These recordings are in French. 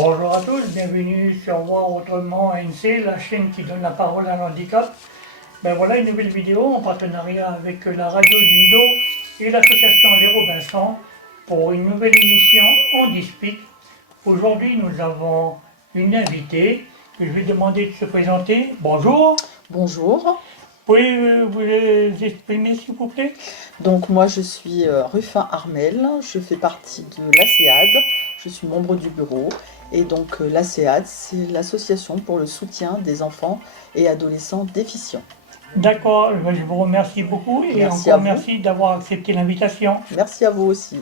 Bonjour à tous, bienvenue sur Voir Autrement ANC, la chaîne qui donne la parole à l'handicap. Ben voilà une nouvelle vidéo en partenariat avec la radio Judo et l'association Les Robinsons pour une nouvelle émission On Dispique. Aujourd'hui nous avons une invitée que je vais demander de se présenter. Bonjour. Bonjour, Pouvez-vous vous exprimer s'il vous plaît? donc moi je suis Ruffin Armel, je fais partie de l'ACEAD, je suis membre du bureau et donc l'ACEAD c'est l'association pour le soutien des enfants et adolescents déficients. D'accord, je vous remercie beaucoup et Merci à encore vous. merci d'avoir accepté l'invitation. Merci à vous aussi.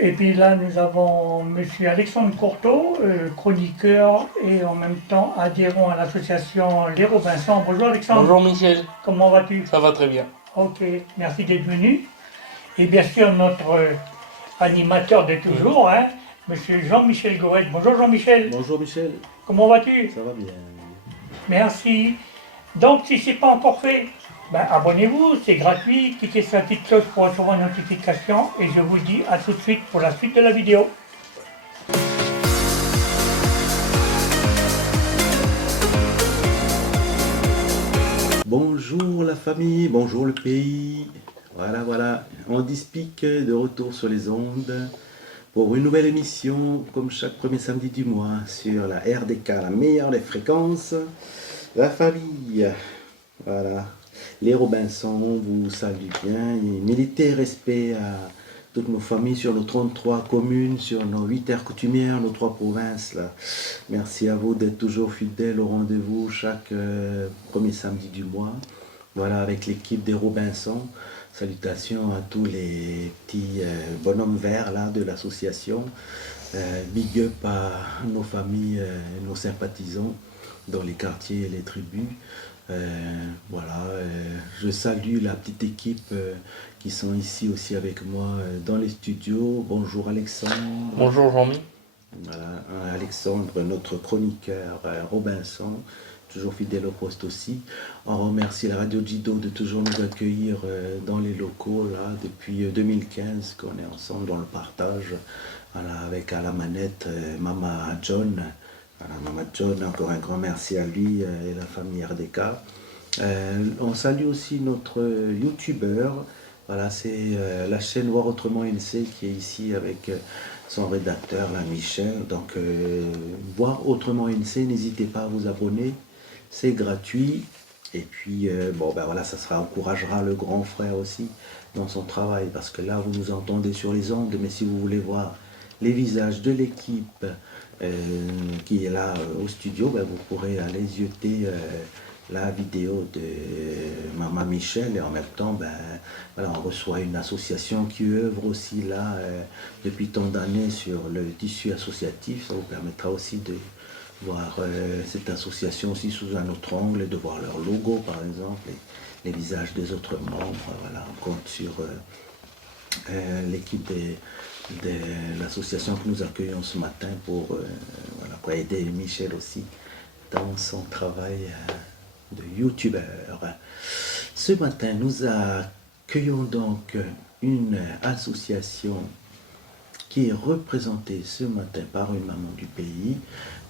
Et puis là, nous avons Monsieur Alexandre Courteau, chroniqueur et en même temps adhérent à l'association Les Robinsons. Bonjour Alexandre. Bonjour Michel, Comment vas-tu? ça va très bien. Ok, merci d'être venu. Et bien sûr, notre animateur de toujours, hein, Monsieur Jean-Michel Goët. Bonjour Jean-Michel. Bonjour Michel, Comment vas-tu? ça va bien. Merci. Donc, si ce n'est pas encore fait, ben, abonnez-vous, c'est gratuit. Cliquez sur la petite cloche pour recevoir une notification. Et je vous dis à tout de suite pour la suite de la vidéo. Bonjour la famille, bonjour le pays. Voilà, on dispique de retour sur les ondes pour une nouvelle émission comme chaque premier samedi du mois sur la RDK, la meilleure des fréquences. La famille, voilà. Les Robinsons vous saluent bien. Et militez respect à toutes nos familles sur nos 33 communes, sur nos 8 aires coutumières, nos 3 provinces. Là. Merci à vous d'être toujours fidèles au rendez-vous chaque premier samedi du mois. Voilà, avec l'équipe des Robinsons. Salutations à tous les petits bonhommes verts là, de l'association. Big up à nos familles, nos sympathisants dans les quartiers et les tribus. Je salue la petite équipe qui sont ici aussi avec moi dans les studios. Bonjour Alexandre. Bonjour Jean-Mi. Voilà, Alexandre, notre chroniqueur Robinson, toujours fidèle au poste aussi. On remercie la radio Jido de toujours nous accueillir dans les locaux là, depuis 2015 qu'on est ensemble dans le partage. Voilà, avec à la manette Mama John. Voilà, Mama John, encore un grand merci à lui et la famille RDK. On salue aussi notre youtubeur. Voilà, c'est la chaîne Voir Autrement NC qui est ici avec son rédacteur, là, Michel. Donc, Voir Autrement NC, n'hésitez pas à vous abonner, c'est gratuit. Et puis, ça encouragera le grand frère aussi dans son travail, parce que là, vous nous entendez sur les ondes, mais si vous voulez voir les visages de l'équipe qui est là au studio, vous pourrez aller zioter la vidéo de Maman Michel et en même temps on reçoit une association qui œuvre aussi là depuis tant d'années sur le tissu associatif. Ça vous permettra aussi de voir cette association aussi sous un autre angle et de voir leur logo par exemple et les visages des autres membres. Voilà, on compte sur l'équipe de l'association que nous accueillons ce matin pour aider Michel aussi dans son travail de youtubeur. Ce matin, nous accueillons donc une association qui est représentée ce matin par une maman du pays.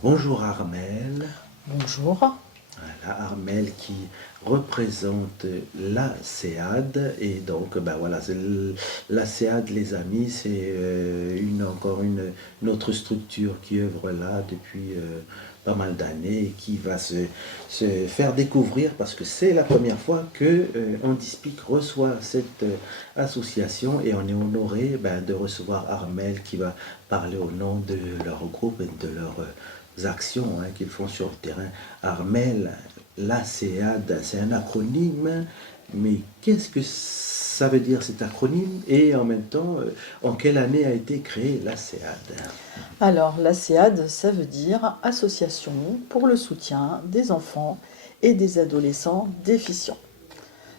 Bonjour Armel. Bonjour. Voilà, Armel qui représente la CEAD et donc la CEAD les amis, c'est encore une autre structure qui œuvre là depuis pas mal d'années et qui va se faire découvrir parce que c'est la première fois que On Dispique reçoit cette association et on est honoré de recevoir Armel qui va parler au nom de leur groupe et de leur actions qu'ils font sur le terrain. Armel, l'ACEAD, c'est un acronyme, mais qu'est-ce que ça veut dire cet acronyme et en même temps, en quelle année a été créée l'ACEAD? Alors l'ACEAD, ça veut dire Association pour le soutien des enfants et des adolescents déficients.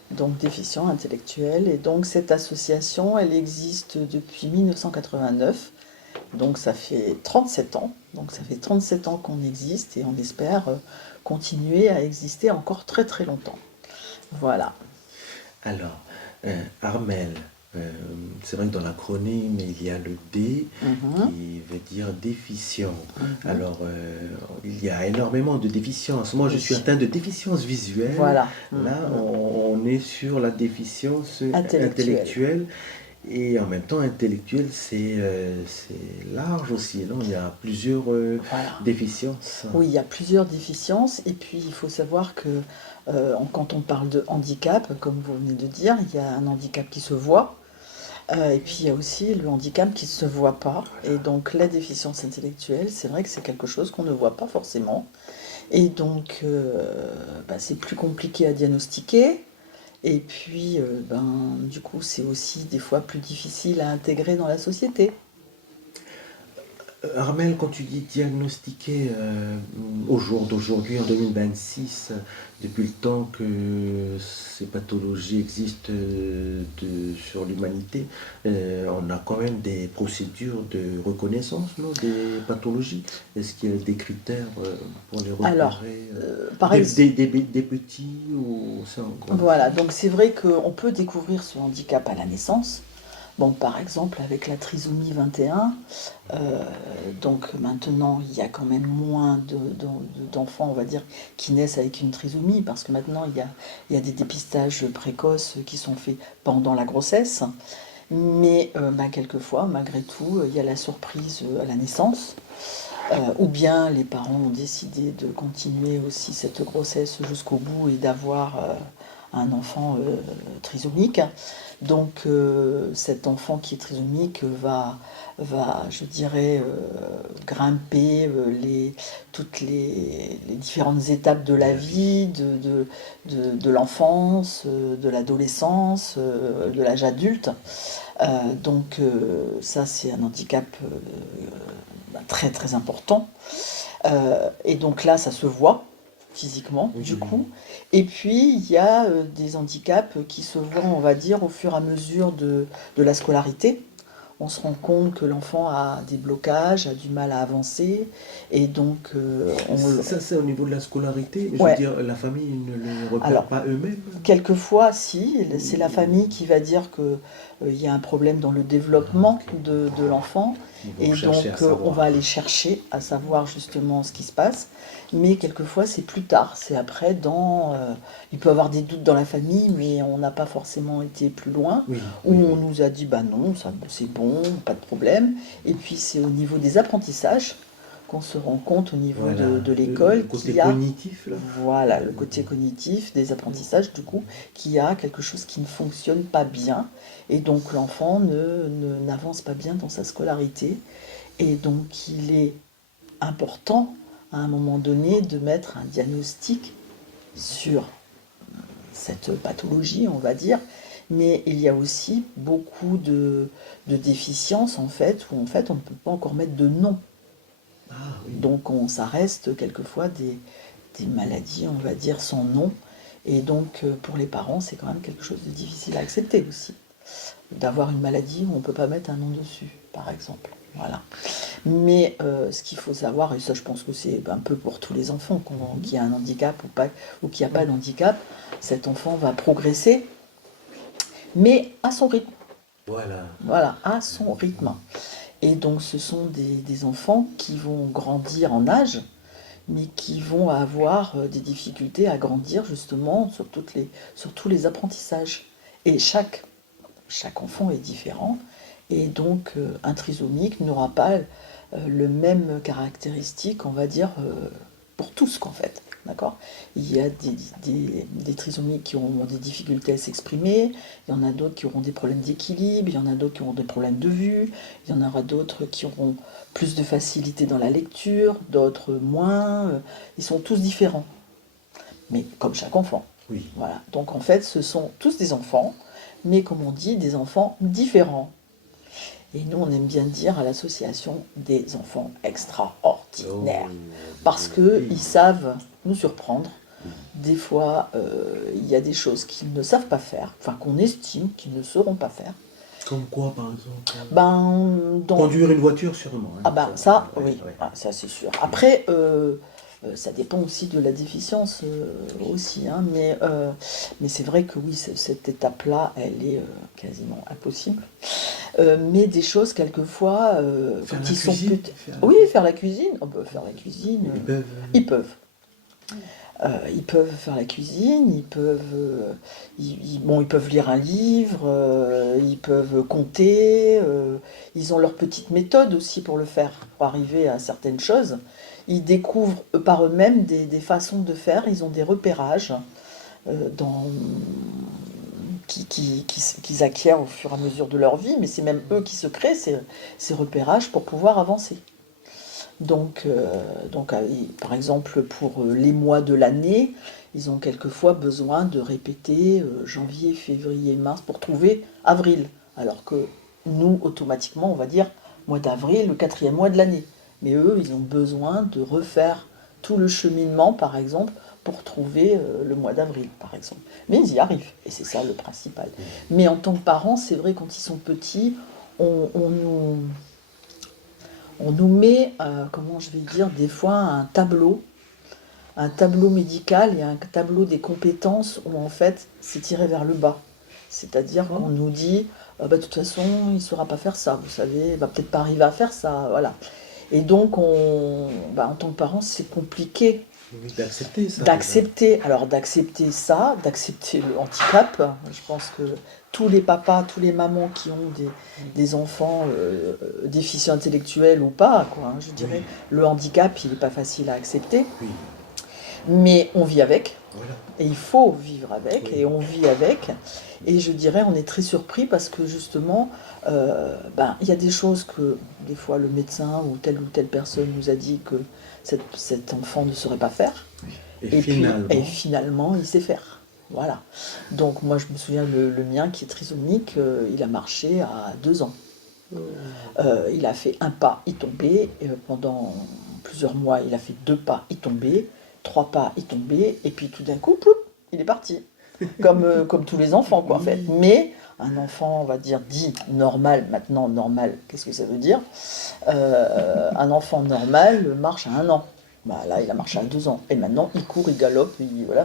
Donc déficients intellectuels. Et donc cette association, elle existe depuis 1989. Donc ça fait 37 ans. Donc ça fait 37 ans qu'on existe et on espère continuer à exister encore très très longtemps. Voilà. Alors, Armel, C'est vrai que dans l'acronyme, il y a le D Mhm. qui veut dire déficient. Mhm. Alors, il y a énormément de déficiences. Moi, je Oui. suis atteint de déficience visuelle. Voilà. Là, Mhm. on est sur la déficience Intellectuel. intellectuelle. Et en même temps, intellectuelle, c'est large aussi, non? Il y a plusieurs Voilà. déficiences. Oui, il y a plusieurs déficiences. Et puis, il faut savoir que quand on parle de handicap, comme vous venez de dire, il y a un handicap qui se voit. Et puis, il y a aussi le handicap qui ne se voit pas. Et donc, la déficience intellectuelle, c'est vrai que c'est quelque chose qu'on ne voit pas forcément. Et donc, c'est plus compliqué à diagnostiquer. Et puis, du coup, c'est aussi des fois plus difficile à intégrer dans la société. Armel, quand tu dis diagnostiquer au jour d'aujourd'hui, en 2026, depuis le temps que ces pathologies existent sur l'humanité, on a quand même des procédures de reconnaissance, non, des pathologies. Est-ce qu'il y a des critères pour les Alors, repérer par exemple, des petits ou ça en grandissant? voilà, donc c'est vrai qu'on peut découvrir ce handicap à la naissance. Bon, par exemple, avec la trisomie 21, donc maintenant, il y a quand même moins d'enfants, on va dire, qui naissent avec une trisomie, parce que maintenant, il y a des dépistages précoces qui sont faits pendant la grossesse. Mais quelquefois, malgré tout, il y a la surprise à la naissance. Ou bien les parents ont décidé de continuer aussi cette grossesse jusqu'au bout et d'avoir un enfant trisomique. Donc cet enfant qui est trisomique va je dirais, grimper toutes les différentes étapes de la vie, de l'enfance, de l'adolescence, de l'âge adulte. Donc ça c'est un handicap très très important. Et donc là, ça se voit physiquement, Oui, du oui. coup. Et puis, il y a des handicaps qui se voient, on va dire, au fur et à mesure de la scolarité. On se rend compte que l'enfant a des blocages, a du mal à avancer, et donc Ça, c'est au niveau de la scolarité. Je veux ouais. dire, la famille ne le repère Alors, pas eux-mêmes. quelquefois, si, c'est la famille qui va dire que il y a un problème dans le développement Ah, ok. de l'enfant, Ils vont et chercher à donc on savoir. va aller chercher à savoir justement ce qui se passe, mais quelquefois c'est plus tard, c'est après il peut y avoir des doutes dans la famille, mais on n'a pas forcément été plus loin, Oui, ou oui, on oui. nous a dit bah non, ça c'est bon, pas de problème, et puis c'est au niveau des apprentissages qu'on se rend compte au niveau Voilà. de Le l'école côté qu'il y a cognitif, là. voilà, le côté cognitif des apprentissages, du coup, qui a quelque chose qui ne fonctionne pas bien. Et donc l'enfant n'avance pas bien dans sa scolarité. Et donc il est important, à un moment donné, de mettre un diagnostic sur cette pathologie, on va dire. Mais il y a aussi beaucoup de déficiences, en fait, où en fait on ne peut pas encore mettre de nom. Ah oui. Donc ça reste quelquefois des maladies, on va dire, sans nom. Et donc, pour les parents, c'est quand même quelque chose de difficile à accepter aussi. D'avoir une maladie où on ne peut pas mettre un nom dessus, par exemple. Voilà. Mais ce qu'il faut savoir, et ça je pense que c'est un peu pour tous les enfants, qui a un handicap ou pas, ou qui n'a pas d'handicap, cet enfant va progresser, mais à son rythme. Voilà. Voilà, à son rythme. Et donc ce sont des enfants qui vont grandir en âge, mais qui vont avoir des difficultés à grandir justement sur tous les apprentissages. Et chaque enfant est différent, et donc un trisomique n'aura pas le même caractéristique, on va dire, pour tous qu'en fait. D'accord. Il y a des trisomiques qui auront des difficultés à s'exprimer, il y en a d'autres qui auront des problèmes d'équilibre, il y en a d'autres qui auront des problèmes de vue, il y en aura d'autres qui auront plus de facilité dans la lecture, d'autres moins. Ils sont tous différents, mais comme chaque enfant. Oui. Voilà. Donc en fait, ce sont tous des enfants, mais comme on dit, des enfants différents. Et nous, on aime bien dire à l'association des enfants extraordinaires. Parce qu'ils savent nous surprendre. Des fois, il y a des choses qu'ils ne savent pas faire, enfin qu'on estime qu'ils ne sauront pas faire. Comme quoi, par exemple? Ben, Conduire une voiture, sûrement. Hein. Ah ben ça, Ouais, oui, ouais. ah, ça c'est sûr. Après, Ça dépend aussi de la déficience aussi, hein, mais c'est vrai que oui, cette étape-là, elle est quasiment impossible. Mais des choses quelquefois, Faire quand la ils sont cuisine, petits. faire- Oui, faire la cuisine. On peut faire la cuisine. Ils peuvent. Ils peuvent. Ils peuvent faire la cuisine, ils peuvent, bon, ils peuvent lire un livre, ils peuvent compter, ils ont leur petite méthode aussi pour le faire, pour arriver à certaines choses. Ils découvrent par eux-mêmes des façons de faire, ils ont des repérages dans, qu'ils acquièrent au fur et à mesure de leur vie, mais c'est même eux qui se créent ces repérages pour pouvoir avancer. Donc, par exemple, pour les mois de l'année, ils ont quelquefois besoin de répéter janvier, février, mars pour trouver avril. Alors que nous, automatiquement, on va dire mois d'avril, le 4e mois de l'année. Mais eux, ils ont besoin de refaire tout le cheminement, par exemple, pour trouver le mois d'avril, par exemple. Mais ils y arrivent, et c'est ça le principal. Mais en tant que parents, c'est vrai, quand ils sont petits, on nous met, comment je vais dire, des fois un tableau médical et un tableau des compétences où en fait c'est tiré vers le bas. C'est-à-dire qu'on nous dit, de toute façon, il ne saura pas faire ça, vous savez, il va peut-être pas arriver à faire ça, voilà. Et donc, en tant que parent, c'est compliqué Oui, d'accepter ça. d'accepter, alors d'accepter ça, d'accepter le handicap. Je pense que tous les papas, tous les mamans qui ont des enfants déficients intellectuels ou pas, quoi, hein, je dirais, Oui. le handicap, il n'est pas facile à accepter, Oui, mais on vit avec, voilà. et il faut vivre avec, Oui. et on vit avec. Et je dirais, on est très surpris parce que justement, il y a des choses que des fois le médecin ou telle personne nous a dit que cet enfant ne saurait pas faire. Et finalement, Puis, finalement, il sait faire. Voilà. Donc moi, je me souviens, le mien qui est trisomique, il a marché à 2 ans. Il a fait un pas, il tombait. Et pendant plusieurs mois, il a fait 2 pas, il tombait. 3 pas, il tombait. Et puis tout d'un coup, ploup, il est parti. Comme tous les enfants, quoi, en fait. Mais un enfant, on va dire, dit normal, maintenant normal, qu'est-ce que ça veut dire? Un enfant normal marche à 1 an. Là, il a marché à 2 ans. Et maintenant, il court, il galope, voilà.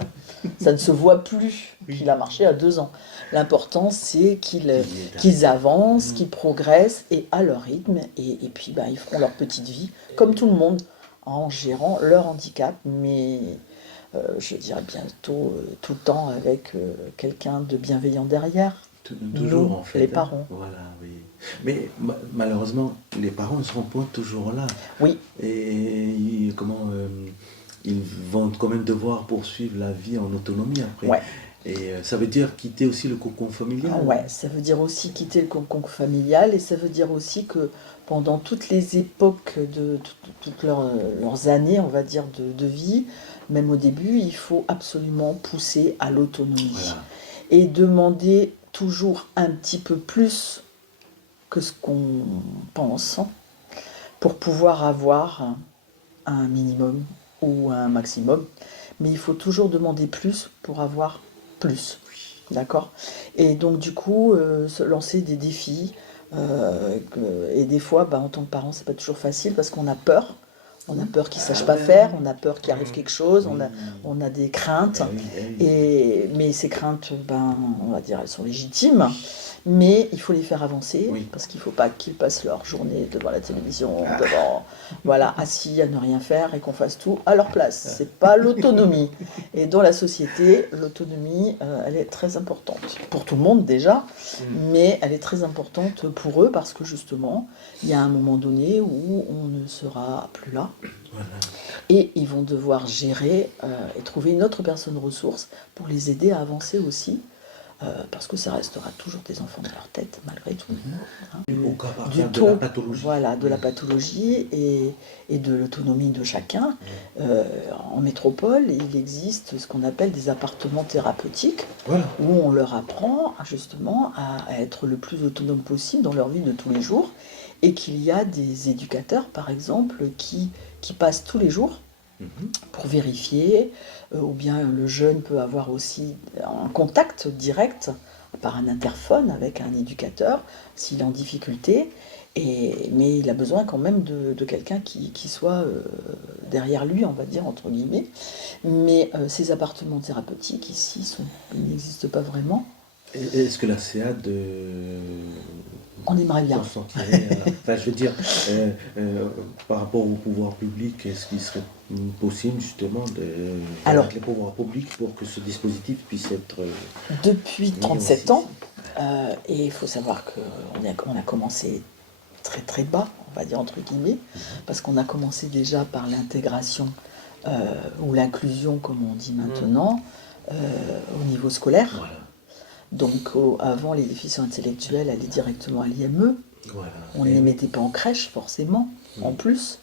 Ça ne se voit plus qu'il a marché à 2 ans. L'important, c'est qu'ils avancent, qu'ils progressent, et à leur rythme. Et puis, ils feront leur petite vie, comme tout le monde, en gérant leur handicap. Mais je dirais bientôt, tout le temps, avec quelqu'un de bienveillant derrière. toujours Nous, en fait. les parents. Voilà, oui. Mais malheureusement, les parents ne seront pas toujours là. Oui. Et ils vont quand même devoir poursuivre la vie en autonomie après. Ouais. Et ça veut dire quitter aussi le cocon familial. Ouais, ça veut dire aussi quitter le cocon familial, et ça veut dire aussi que pendant toutes les époques de toutes leurs années, on va dire, de vie, même au début, il faut absolument pousser à l'autonomie. Voilà. Et demander toujours un petit peu plus que ce qu'on pense pour pouvoir avoir un minimum ou un maximum. Mais il faut toujours demander plus pour avoir plus. D'accord? Et donc du coup, se lancer des défis. Et des fois, en tant que parent, c'est pas toujours facile parce qu'on a peur. On a peur qu'ils ne sachent pas faire, on a peur qu'il arrive quelque chose, on a des craintes. Mais ces craintes, on va dire, elles sont légitimes. Mais il faut les faire avancer, parce qu'il ne faut pas qu'ils passent leur journée devant la télévision, assis à ne rien faire, et qu'on fasse tout à leur place. C'est pas l'autonomie. Et dans la société, l'autonomie, elle est très importante. Pour tout le monde déjà, mais elle est très importante pour eux, parce que justement, il y a un moment donné où on ne sera plus là. Voilà. Et ils vont devoir gérer et trouver une autre personne ressource pour les aider à avancer aussi. Parce que ça restera toujours des enfants dans leur tête, malgré tout. Au cas par Du contre taux, de la pathologie. voilà, de la pathologie et de l'autonomie de chacun. En métropole, il existe ce qu'on appelle des appartements thérapeutiques, où on leur apprend justement à être le plus autonome possible dans leur vie de tous les jours, et qu'il y a des éducateurs, par exemple, qui passent tous les jours pour vérifier, ou bien le jeune peut avoir aussi un contact direct par un interphone avec un éducateur s'il est en difficulté, Mais il a besoin quand même de quelqu'un qui soit derrière lui, on va dire, entre guillemets. Mais ces appartements thérapeutiques, ici, ils n'existent pas vraiment. Est-ce que la SEAD On aimerait bien. consentirait enfin, je veux dire, par rapport au pouvoir public, est-ce qu'il serait possible justement Alors, avec les pouvoirs publics pour que ce dispositif puisse être depuis mis 37 aussi ans, et il faut savoir qu'on a commencé très très bas, on va dire entre guillemets, parce qu'on a commencé déjà par l'intégration ou l'inclusion, comme on dit maintenant, au niveau scolaire. Voilà. Donc avant, les déficients intellectuels allaient directement à l'IME. Voilà. On ne les mettait pas en crèche, forcément, en plus.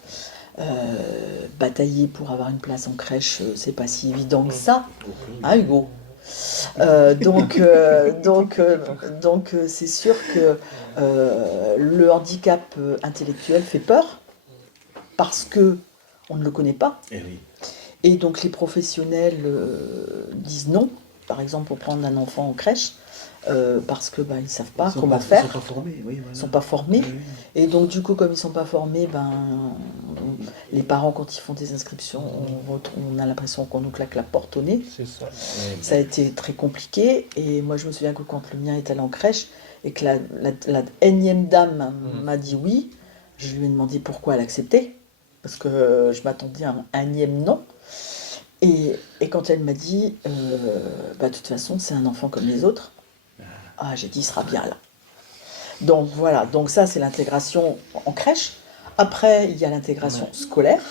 Batailler pour avoir une place en crèche, c'est pas si évident que ça. Hein, Hugo? Donc c'est sûr que le handicap intellectuel fait peur parce que on ne le connaît pas. Eh oui. Et donc les professionnels disent non. Par exemple, pour prendre un enfant en crèche, parce que ils ne savent pas comment faire. Ils ne sont pas formés, oui. Voilà. Ils sont pas formés. Oui, oui. Et donc du coup, comme ils ne sont pas formés, les parents, quand ils font des inscriptions, on a l'impression qu'on nous claque la porte au nez. C'est ça. Ça a été très compliqué. Et moi, je me souviens que quand le mien est allé en crèche et que la énième dame m'a dit oui, je lui ai demandé pourquoi elle acceptait. Parce que je m'attendais à un énième non. Et quand elle m'a dit, de toute façon, c'est un enfant comme les autres, j'ai dit, il sera bien là. Donc voilà, donc ça c'est l'intégration en crèche. Après, il y a l'intégration scolaire,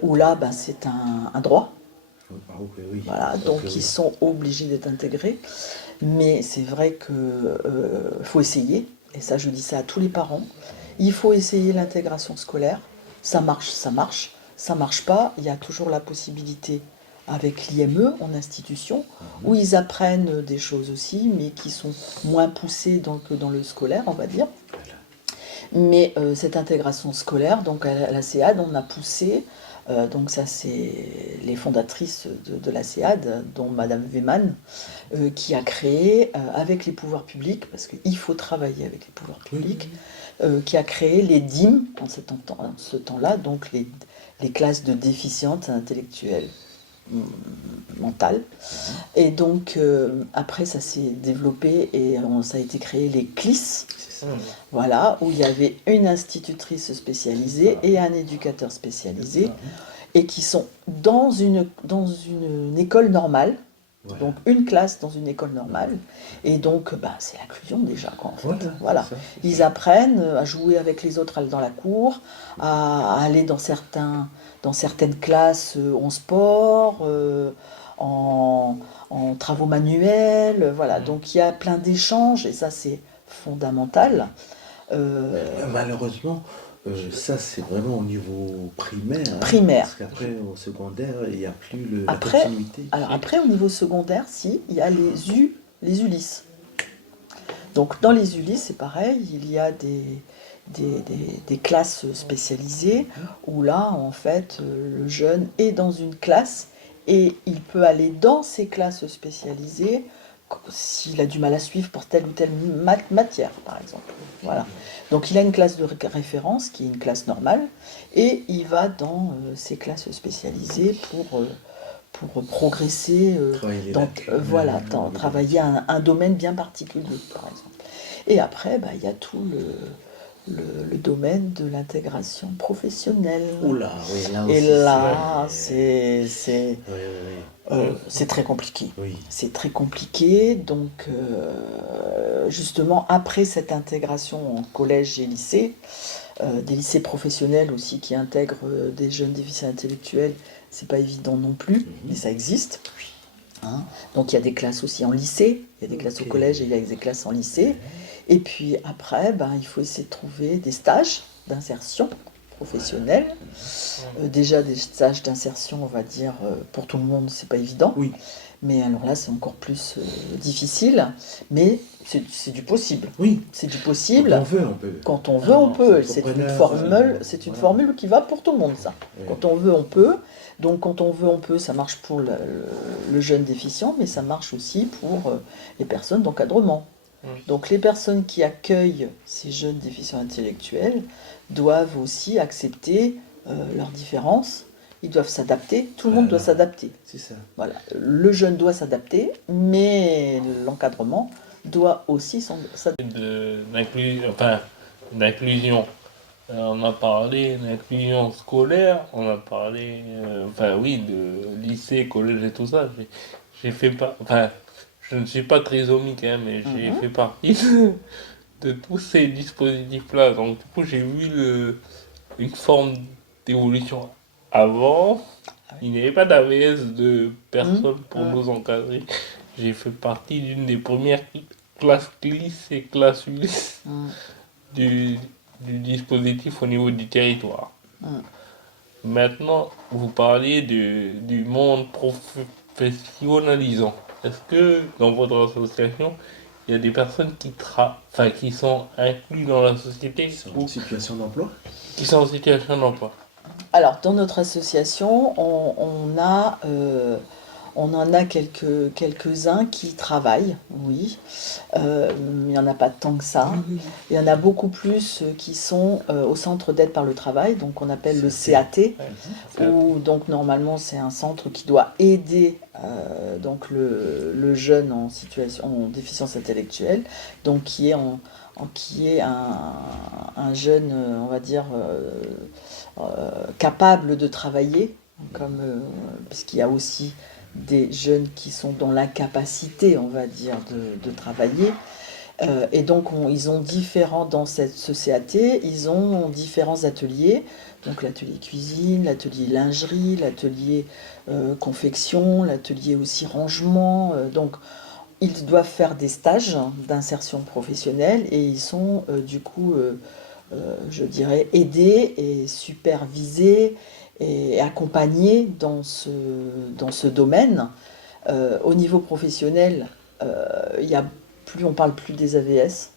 où là, c'est un droit. Oui. Voilà, donc ils sont obligés d'être intégrés. Mais c'est vrai que faut essayer, et ça je dis ça à tous les parents, il faut essayer l'intégration scolaire. Ça marche, ça marche. Ça marche pas, il y a toujours la possibilité avec l'IME en institution, où ils apprennent des choses aussi, mais qui sont moins poussées que dans le scolaire, on va dire. Mais cette intégration scolaire, donc à la SEAD, on a poussé, donc ça c'est les fondatrices de la SEAD, dont Madame Weyman, qui a créé avec les pouvoirs publics, parce qu'il faut travailler avec les pouvoirs publics, qui a créé les DIM en ce temps-là, donc les classes de déficientes intellectuelles mentales. Et donc après ça s'est développé et ça a été créé les CLIS, voilà, où il y avait une institutrice spécialisée et un éducateur spécialisé, et qui sont dans une école normale. Voilà. Donc une classe dans une école normale, et donc c'est l'inclusion déjà, quoi, en fait. Voilà. Ils apprennent à jouer avec les autres dans la cour, à aller dans certaines classes en sport, en travaux manuels, voilà. Donc il y a plein d'échanges, et ça c'est fondamental. Malheureusement, ça c'est vraiment au niveau primaire. Primaire. Parce qu'après au secondaire, il n'y a plus la continuité. Alors après, au niveau secondaire, il y a les ULIS. Donc dans les ULIS, c'est pareil, il y a des classes spécialisées, où là, en fait, le jeune est dans une classe, et il peut aller dans ces classes spécialisées s'il a du mal à suivre pour telle ou telle matière, par exemple. Voilà. Donc il a une classe de référence qui est une classe normale, et il va dans ces classes spécialisées pour progresser, travailler un domaine bien particulier, par exemple. Et après, il y a tout le domaine de l'intégration professionnelle. Oula, oui, là aussi, et là, c'est très compliqué. Oui. C'est très compliqué. Donc, justement, après cette intégration en collège et lycée, des lycées professionnels aussi qui intègrent des jeunes déficients intellectuels, c'est pas évident non plus, mais ça existe. Hein. Donc, il y a des classes aussi en lycée, il y a des classes au collège et il y a des classes en lycée. Et puis après, il faut essayer de trouver des stages d'insertion professionnelle. Déjà des stages d'insertion, on va dire, pour tout le monde, c'est pas évident. Oui. Mais alors là, c'est encore plus difficile. Mais c'est du possible. Oui. C'est du possible. Quand on veut, on peut. Quand on veut, on peut. C'est une formule qui va pour tout le monde, ça. Oui. Quand on veut, on peut. Donc quand on veut, on peut, ça marche pour le jeune déficient, mais ça marche aussi pour les personnes d'encadrement. Donc les personnes qui accueillent ces jeunes déficients intellectuels doivent aussi accepter leurs différences. Ils doivent s'adapter, tout le monde doit s'adapter. C'est ça. Voilà. Le jeune doit s'adapter, mais l'encadrement doit aussi s'adapter. D'inclusion. On a parlé d'inclusion scolaire, on a parlé, de lycée, collège et tout ça. J'ai fait pas, je ne suis pas trisomique, hein, mais j'ai fait partie de tous ces dispositifs-là. Donc, du coup, j'ai vu une forme d'évolution. Avant, il n'y avait pas d'AVS de personnes pour nous encadrer. J'ai fait partie d'une des premières classes CLIS et classes ULIS du dispositif au niveau du territoire. Maintenant, vous parliez du monde professionnalisant. Est-ce que dans votre association, il y a des personnes qui sont incluses dans la société Une situation d'emploi. qui sont en situation d'emploi? Alors, dans notre association, on en a quelques-uns qui travaillent, oui. Il n'y en a pas tant que ça. Il y en a beaucoup plus qui sont au centre d'aide par le travail, donc on appelle le CAT, où donc normalement c'est un centre qui doit aider donc le jeune en déficience intellectuelle, donc qui est un jeune, on va dire, capable de travailler, puisqu'il y a aussi des jeunes qui sont dans l'incapacité, on va dire, de travailler. Et donc, dans ce CAT, ils ont différents ateliers. Donc, l'atelier cuisine, l'atelier lingerie, l'atelier confection, l'atelier aussi rangement. Donc, ils doivent faire des stages d'insertion professionnelle et ils sont je dirais, aidés et supervisés et accompagnés dans ce domaine. Au niveau professionnel, on parle plus des AVS.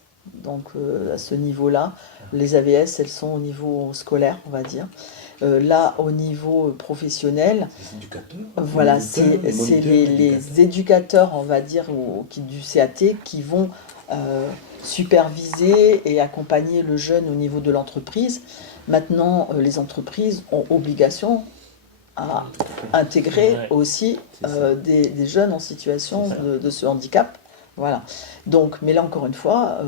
Donc à ce niveau-là, les AVS, elles sont au niveau scolaire, on va dire. Là, au niveau professionnel, Les éducateurs. voilà, c'est les éducateurs, on va dire, du CAT qui vont superviser et accompagner le jeune au niveau de l'entreprise. Maintenant, les entreprises ont obligation à intégrer aussi des jeunes en situation de ce handicap. Voilà. Donc, mais là encore une fois,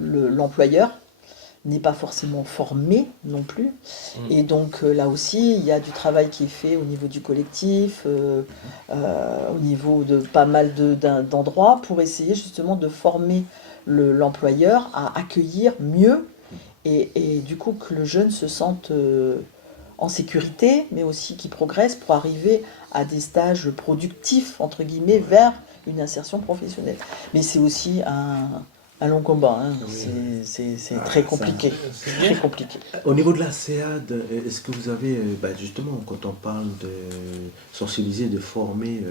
l'employeur n'est pas forcément formé non plus. Et donc là aussi, il y a du travail qui est fait au niveau du collectif, au niveau de pas mal d'endroits pour essayer justement de former l'employeur à accueillir mieux et du coup que le jeune se sente en sécurité, mais aussi qu'il progresse pour arriver à des stages productifs, entre guillemets, vers une insertion professionnelle. Mais c'est aussi un long combat, hein. C'est très compliqué. Très compliqué. Au niveau de la CEAD, est-ce que vous avez, justement, quand on parle de sensibiliser, de former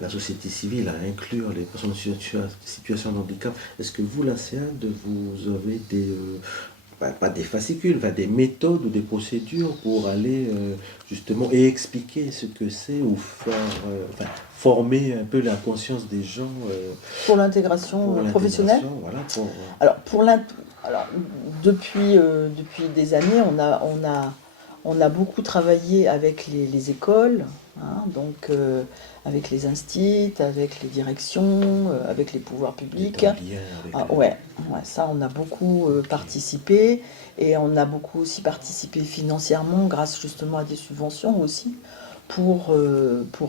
la société civile à inclure les personnes en situation de handicap, est-ce que vous, la CEAD, vous avez pas des fascicules, des méthodes ou des procédures pour aller justement et expliquer ce que c'est ou faire, former un peu la conscience des gens pour l'intégration professionnelle. Voilà, Alors, depuis des années, on a beaucoup travaillé avec les écoles, hein, donc avec les instituts, avec les directions, avec les pouvoirs publics. Ça, on a beaucoup participé et on a beaucoup aussi participé financièrement grâce justement à des subventions aussi pour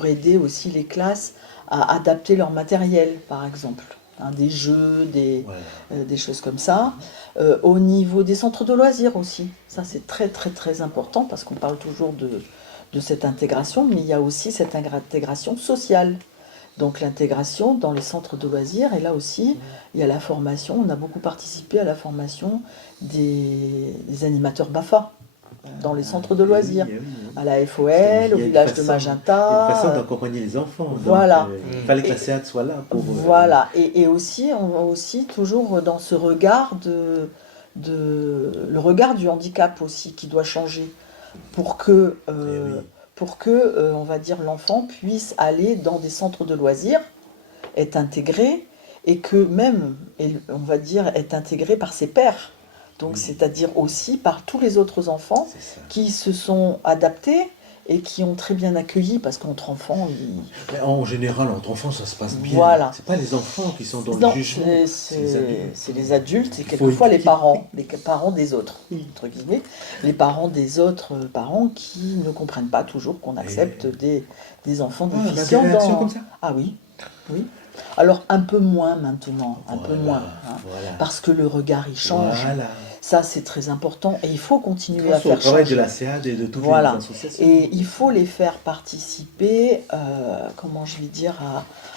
aider aussi les classes à adapter leur matériel, par exemple. Des jeux, des choses comme ça. Au niveau des centres de loisirs aussi, ça c'est très très très important parce qu'on parle toujours de cette intégration, mais il y a aussi cette intégration sociale. Donc l'intégration dans les centres de loisirs, et là aussi, il y a la formation, on a beaucoup participé à la formation des animateurs BAFA dans les centres de loisirs, à la FOL, au village de Magenta. Une façon d'accompagner les enfants. Voilà. Il fallait que la CEAD soit là pour... Voilà, et aussi, on va aussi toujours dans ce regard le regard du handicap aussi qui doit changer pour que, on va dire, l'enfant puisse aller dans des centres de loisirs, être intégré et que même, on va dire, est intégré par ses pairs. Donc, c'est-à-dire aussi par tous les autres enfants C'est ça. qui se sont adaptés et qui ont très bien accueilli, parce qu'entre enfants, Mais en général, entre enfants, ça se passe bien. Voilà. C'est pas les enfants qui sont dans non, le jugement. c'est les adultes. c'est les adultes et Il faut quelquefois les éduquer. parents des autres, entre guillemets, les parents des autres parents qui ne comprennent pas toujours qu'on accepte des enfants Ah, on a des déficients réactions comme ça? Ah oui, oui. Alors un peu moins maintenant, un peu Voilà, moins, hein, voilà. parce que le regard il change. Voilà. Ça c'est très important et il faut continuer à Grâce au faire travail changer. de la CEAD et de toutes Voilà. les associations. Et il faut les faire participer, comment je vais dire,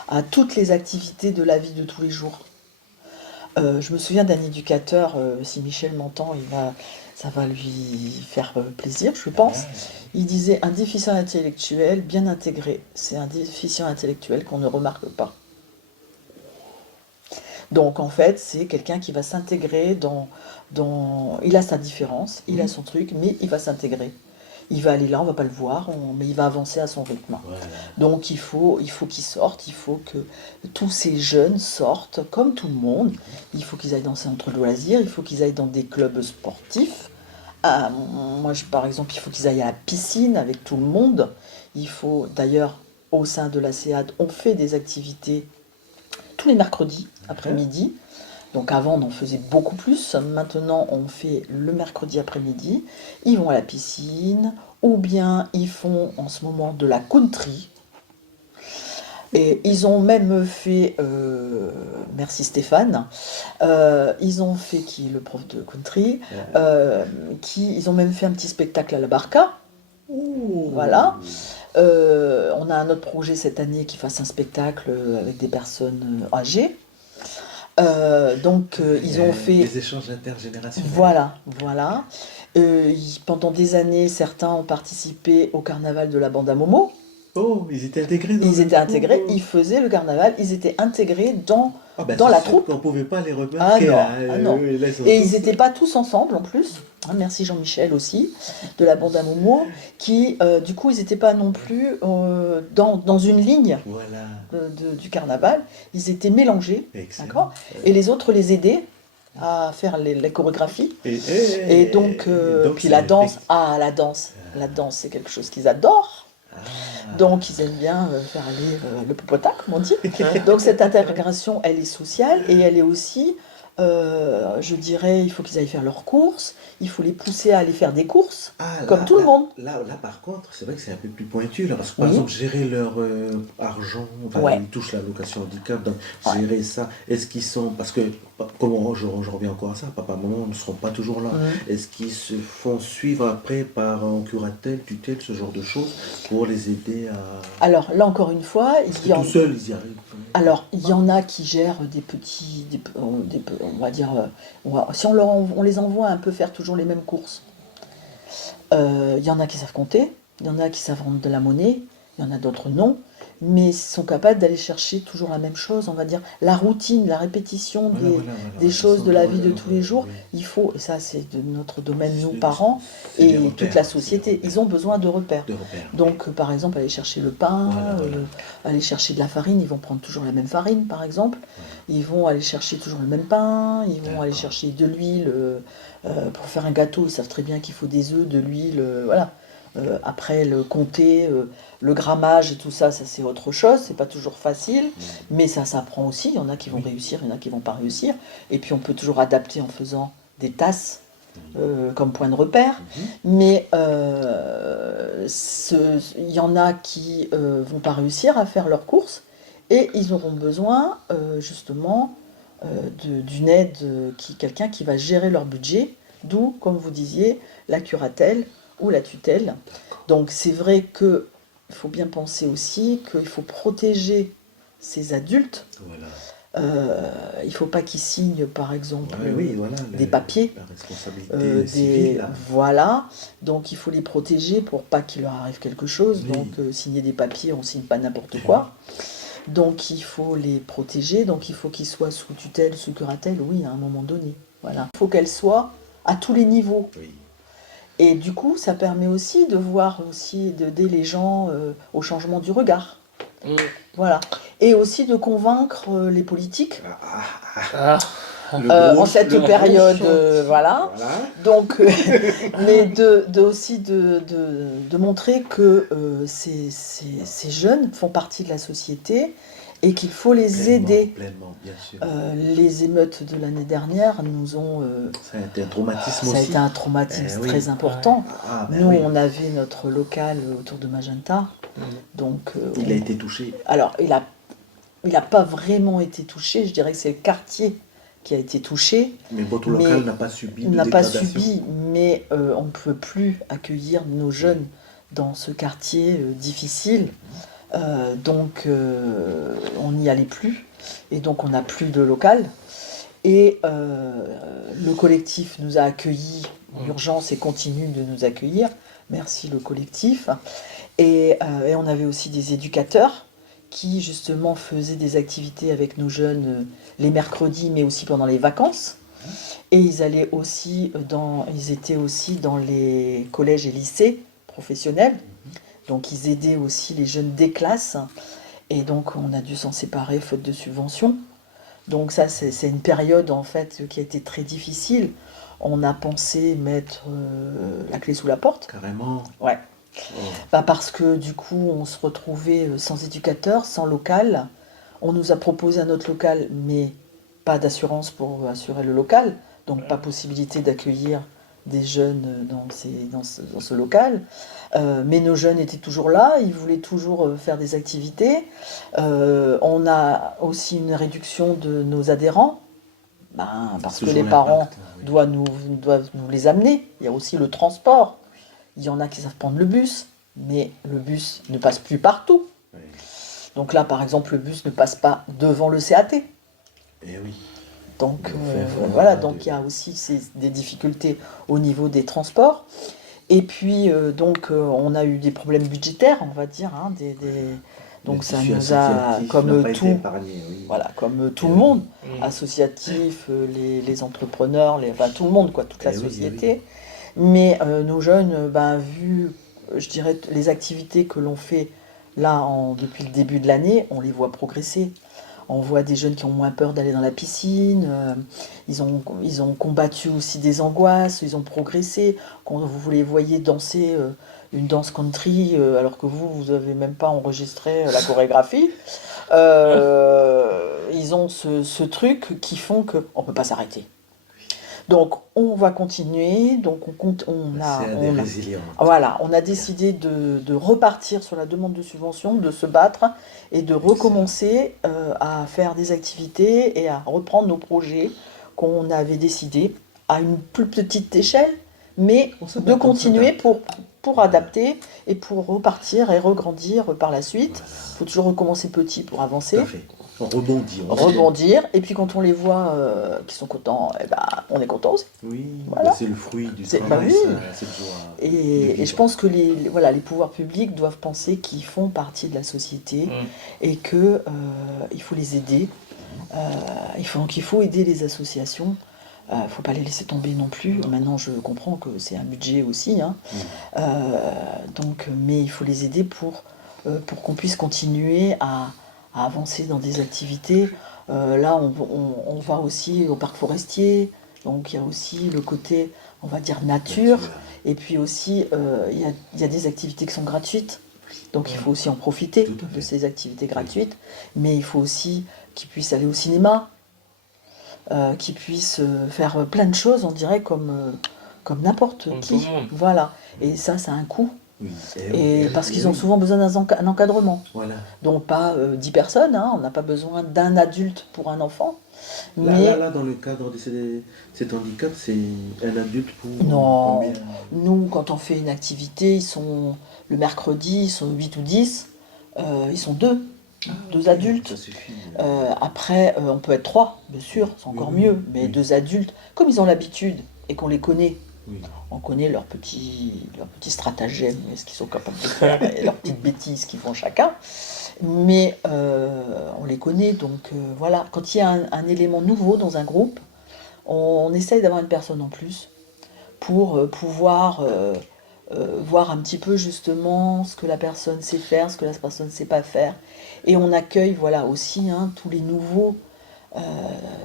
à toutes les activités de la vie de tous les jours. Je me souviens d'un éducateur, si Michel m'entend, ça va lui faire plaisir, je pense. Il disait un déficient intellectuel bien intégré, c'est un déficient intellectuel qu'on ne remarque pas. Donc en fait, c'est quelqu'un qui va s'intégrer il a sa différence, il a son truc, mais il va s'intégrer. Il va aller là, on va pas le voir, mais il va avancer à son rythme. Voilà. Donc il faut qu'il sorte, il faut que tous ces jeunes sortent, comme tout le monde. Il faut qu'ils aillent dans des centres de loisirs, il faut qu'ils aillent dans des clubs sportifs. Par exemple, il faut qu'ils aillent à la piscine avec tout le monde. Il faut, d'ailleurs, au sein de la CEAD, on fait des activités tous les mercredis après-midi. Donc avant, on en faisait beaucoup plus. Maintenant, on fait le mercredi après-midi. Ils vont à la piscine, ou bien ils font en ce moment de la country. Et ils ont même fait, merci Stéphane, ils ont fait, qui est le prof de country, ils ont même fait un petit spectacle à la Barca. Ouh. Voilà. On a un autre projet cette année qui fasse un spectacle avec des personnes âgées. Ils ont fait des échanges intergénérationnels. voilà. Pendant des années, certains ont participé au carnaval de la bande à Momo. Oh, ils étaient intégrés dans Ils étaient intégrés, Oh. ils faisaient le carnaval, ils étaient intégrés dans Ben, dans c'est la sûr troupe. qu'on pouvait pas les remarquer. Non. Là, ils sont Et tous- ils n'étaient pas tous ensemble en plus. Merci Jean-Michel aussi, de la bande à Momo, qui du coup ils n'étaient pas non plus dans une ligne Voilà. du carnaval, ils étaient mélangés, Excellent. d'accord. Et les autres les aidaient à faire les chorégraphies. Et donc, puis c'est la danse, réflexe. la danse c'est quelque chose qu'ils adorent. Ah. Donc ils aiment bien faire aller le popotac, comme on dit. Donc cette intégration, elle est sociale et elle est aussi, je dirais, il faut qu'ils aillent faire leurs courses, il faut les pousser à aller faire des courses, Ah, comme là, tout le là, monde. Là, par contre, c'est vrai que c'est un peu plus pointu, là, parce que par Oui. exemple, gérer leur argent, enfin, Ouais. ils touchent l'allocation handicap, donc Ouais. gérer ça, est-ce qu'ils sont, parce que, comment je reviens encore à ça, papa, maman ne seront pas toujours là, est-ce qu'ils se font suivre après par un curatelle, tutelle, ce genre de choses, pour les aider à... Alors là encore une fois, Parce que tout seuls, ils y arrivent. alors il y en a qui gèrent des petits, on va dire, si on les envoie un peu faire toujours les mêmes courses, il y en a qui savent compter, il y en a qui savent rendre de la monnaie, il y en a d'autres non, mais sont capables d'aller chercher toujours la même chose, on va dire, la routine, la répétition des choses de la vie de tous les jours. Il faut, et ça c'est de notre domaine, nous parents, c'est des et repères, toute la c'est des société, repères. ils ont besoin de repères. De repères. Donc, par exemple, aller chercher le pain, Voilà. aller chercher de la farine, ils vont prendre toujours la même farine, par exemple. Ils vont aller chercher toujours le même pain, ils vont aller chercher de l'huile pour faire un gâteau. Ils savent très bien qu'il faut des œufs, de l'huile, voilà. Après, le compter, le grammage et tout ça, ça c'est autre chose. C'est pas toujours facile, mais ça s'apprend aussi. Il y en a qui vont réussir, il y en a qui vont pas réussir. Et puis, on peut toujours adapter en faisant des tasses. Comme point de repère, mais il y en a qui vont pas réussir à faire leurs courses et ils auront besoin justement d'une aide, quelqu'un qui va gérer leur budget, d'où, comme vous disiez, la curatelle ou la tutelle. Donc c'est vrai qu'il faut bien penser aussi qu'il faut protéger ces adultes. Voilà. Il ne faut pas qu'ils signent, par exemple, Voilà, des papiers. La responsabilité civile. Là. Voilà, donc il faut les protéger pour pas qu'il leur arrive quelque chose. Oui. Donc signer des papiers, on signe pas n'importe quoi. Donc il faut les protéger, donc il faut qu'ils soient sous tutelle, sous curatelle, oui, à un moment donné. Voilà. Il faut qu'elles soient à tous les niveaux. Oui. Et du coup, ça permet aussi de voir aussi, d'aider les gens au changement du regard. Mm. Voilà. Et aussi de convaincre les politiques Ah, en cette le gros période, chantier. voilà. Voilà. Donc, mais aussi de montrer que ces jeunes font partie de la société et qu'il faut les aider. Pleinement, bien sûr. Les émeutes de l'année dernière nous ont... Ça a été un traumatisme ça a aussi. été un traumatisme Oui. très important. Ah, ben Nous, oui. on avait notre local autour de Magenta. Donc, Il a été touché. alors, il a pas vraiment été touché. Je dirais que c'est le quartier qui a été touché. Mais votre Mais local n'a pas subi Il de n'a pas dégradation. subi, mais on ne peut plus accueillir nos jeunes dans ce quartier difficile. Donc, on n'y allait plus. Et donc, on n'a plus de local. Et le collectif nous a accueillis en urgence et continue de nous accueillir. Merci le collectif. Et on avait aussi des éducateurs qui justement faisaient des activités avec nos jeunes les mercredis, mais aussi pendant les vacances. Et ils allaient aussi ils étaient aussi dans les collèges et lycées professionnels. Donc ils aidaient aussi les jeunes des classes. Et donc on a dû s'en séparer faute de subventions. Donc ça, c'est une période en fait qui a été très difficile. On a pensé mettre la clé sous la porte. Carrément. Ouais. Oh. Parce que du coup, on se retrouvait sans éducateur, sans local. On nous a proposé un autre local, mais pas d'assurance pour assurer le local. Donc pas possibilité d'accueillir des jeunes dans ce local. Mais nos jeunes étaient toujours là, ils voulaient toujours faire des activités. On a aussi une réduction de nos adhérents, parce que Toujours les parents l'impact, oui. doivent nous les amener. Il y a aussi le transport. Il y en a qui savent prendre le bus, mais le bus ne passe plus partout. Oui. Donc là, par exemple, le bus ne passe pas devant le CAT. Eh oui. Donc Enfin, voilà, de- donc il y a aussi des difficultés au niveau des transports. Et puis on a eu des problèmes budgétaires, on va dire, hein, donc Le ça tissu nous a, associatif n'a comme pas été tout, épargné, oui. voilà, comme tout Eh le oui. monde, associatifs, les entrepreneurs, enfin tout le monde, quoi, toute la Eh oui, eh société. Mais nos jeunes, vu, je dirais, les activités que l'on fait là depuis le début de l'année, on les voit progresser. On voit des jeunes qui ont moins peur d'aller dans la piscine, ils ont combattu aussi des angoisses, ils ont progressé. Quand vous les voyez danser une danse country, alors que vous n'avez même pas enregistré la chorégraphie, ils ont ce truc qui font qu'on ne peut pas s'arrêter. Donc on va continuer, donc on a décidé de repartir sur la demande de subvention, de se battre et de recommencer à faire des activités et à reprendre nos projets qu'on avait décidés à une plus petite échelle, mais de continuer pour adapter et pour repartir et regrandir par la suite. Il faut toujours recommencer petit pour avancer. Tout à fait. On rebondit. Rebondir, et puis quand on les voit qui sont contents, on est content aussi. Oui, Voilà. c'est le fruit du C'est- travail, bah oui. cette joie. Et je pense que les pouvoirs publics doivent penser qu'ils font partie de la société et que il faut les aider. Il faut aider les associations. Il ne faut pas les laisser tomber non plus. Maintenant, je comprends que c'est un budget aussi, hein. Mais il faut les aider pour qu'on puisse continuer à avancer dans des activités. Là, on va aussi au parc forestier, donc il y a aussi le côté, on va dire, nature. Et puis aussi, il y a des activités qui sont gratuites, donc il faut aussi en profiter Tout à fait. de ces activités gratuites. Mais il faut aussi qu'ils puissent aller au cinéma, qu'ils puissent faire plein de choses, on dirait, comme n'importe Comme qui. tout le monde. Voilà. Et ça a un coût. Oui. Et parce qu'ils ont souvent besoin d'un encadrement. Voilà. Donc pas 10 personnes, hein, on n'a pas besoin d'un adulte pour un enfant. Mais Là, dans le cadre de cet handicap, c'est un adulte pour non, combien? nous, quand on fait une activité, le mercredi, ils sont 8 ou 10, ils sont deux adultes. Ça suffit. Après, on peut être 3, bien sûr, c'est encore Oui, mieux, mais oui. 2 adultes, comme ils ont l'habitude et qu'on les connaît, Oui. on connaît leurs petits stratagèmes, et ce qu'ils sont capables de faire, et leurs petites bêtises qu'ils font chacun. Mais on les connaît, donc voilà. Quand il y a un élément nouveau dans un groupe, on essaye d'avoir une personne en plus pour pouvoir voir un petit peu justement ce que la personne sait faire, ce que la personne ne sait pas faire. Et on accueille voilà, aussi hein, tous les nouveaux. Euh,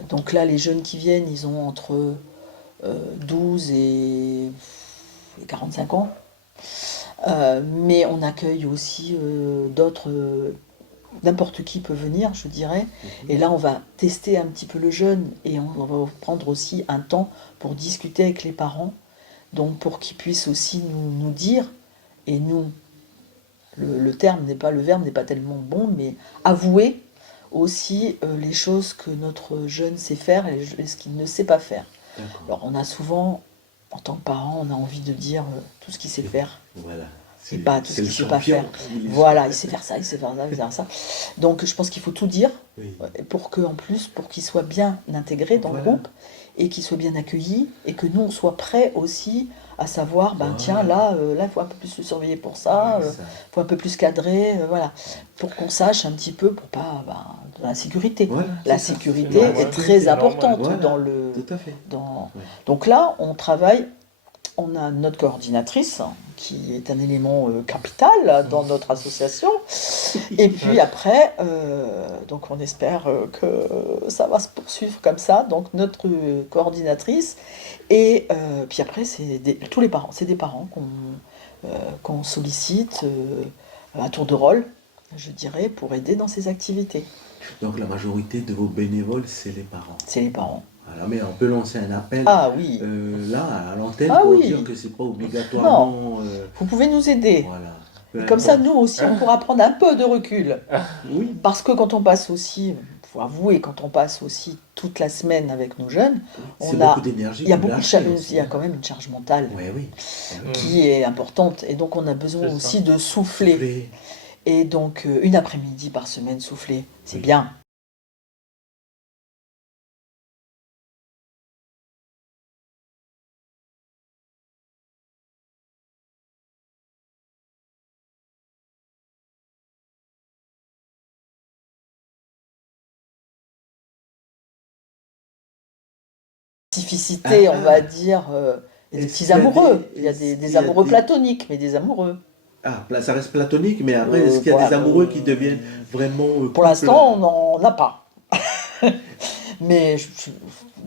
donc là, les jeunes qui viennent, ils ont entre 12 et 45 ans. Mais on accueille aussi d'autres, n'importe qui peut venir, je dirais. Et là, on va tester un petit peu le jeune et on va prendre aussi un temps pour discuter avec les parents, donc pour qu'ils puissent aussi nous dire, et nous, le verbe n'est pas tellement bon, mais avouer aussi les choses que notre jeune sait faire et ce qu'il ne sait pas faire. D'accord. Alors on a souvent, en tant que parent, on a envie de dire tout ce qu'il sait faire. Voilà. Et pas tout ce C'est qu'il le ne sait pas champion. faire. Voilà, il sait faire ça, il sait faire ça, il sait faire ça. Donc je pense qu'il faut tout dire Oui. pour que, en plus, pour qu'il soit bien intégré dans le Voilà. groupe et qu'il soit bien accueilli et que nous on soit prêts aussi à savoir, ben Voilà. tiens là, il faut un peu plus le surveiller pour ça, Ouais, ça. faut un peu plus cadrer, voilà, pour qu'on sache un petit peu, pour pas, dans la sécurité. Voilà, La c'est ça. sécurité C'est normal. est très C'est normal. importante Voilà. dans le, Tout à fait. dans. Ouais. Donc là, on travaille. On a notre coordinatrice, qui est un élément capital dans notre association. Et puis après, donc on espère que ça va se poursuivre comme ça. Donc notre coordinatrice. Et puis après, tous les parents. C'est des parents qu'on sollicite à tour de rôle, je dirais, pour aider dans ces activités. Donc la majorité de vos bénévoles, c'est les parents. C'est les parents. Voilà, mais on peut lancer un appel Ah oui, là à l'antenne Ah pour oui. dire que c'est pas obligatoirement. vous pouvez nous aider. Voilà. Peu Comme ça, importe. nous aussi, on pourra prendre un peu de recul. Oui. Parce que quand on passe aussi, il faut avouer, quand on passe aussi toute la semaine avec nos jeunes, C'est on a, beaucoup d'énergie. il y a que beaucoup de lâcher charge, aussi, il y a hein. quand même une charge mentale Ouais, oui. qui est importante. Et donc, on a besoin C'est ça. aussi de souffler. Souffler. Et donc, une après-midi par semaine, souffler, c'est Oui. bien. Spécificité, on va dire, il y a des Est-ce petits qu'il y a amoureux. des- Il y a est-ce des qu'il y a amoureux des- platoniques, mais des amoureux. Ah, ça reste platonique, mais après, est-ce qu'il y a Voilà. des amoureux qui deviennent vraiment. Pour couple l'instant, on n'en a pas. Mais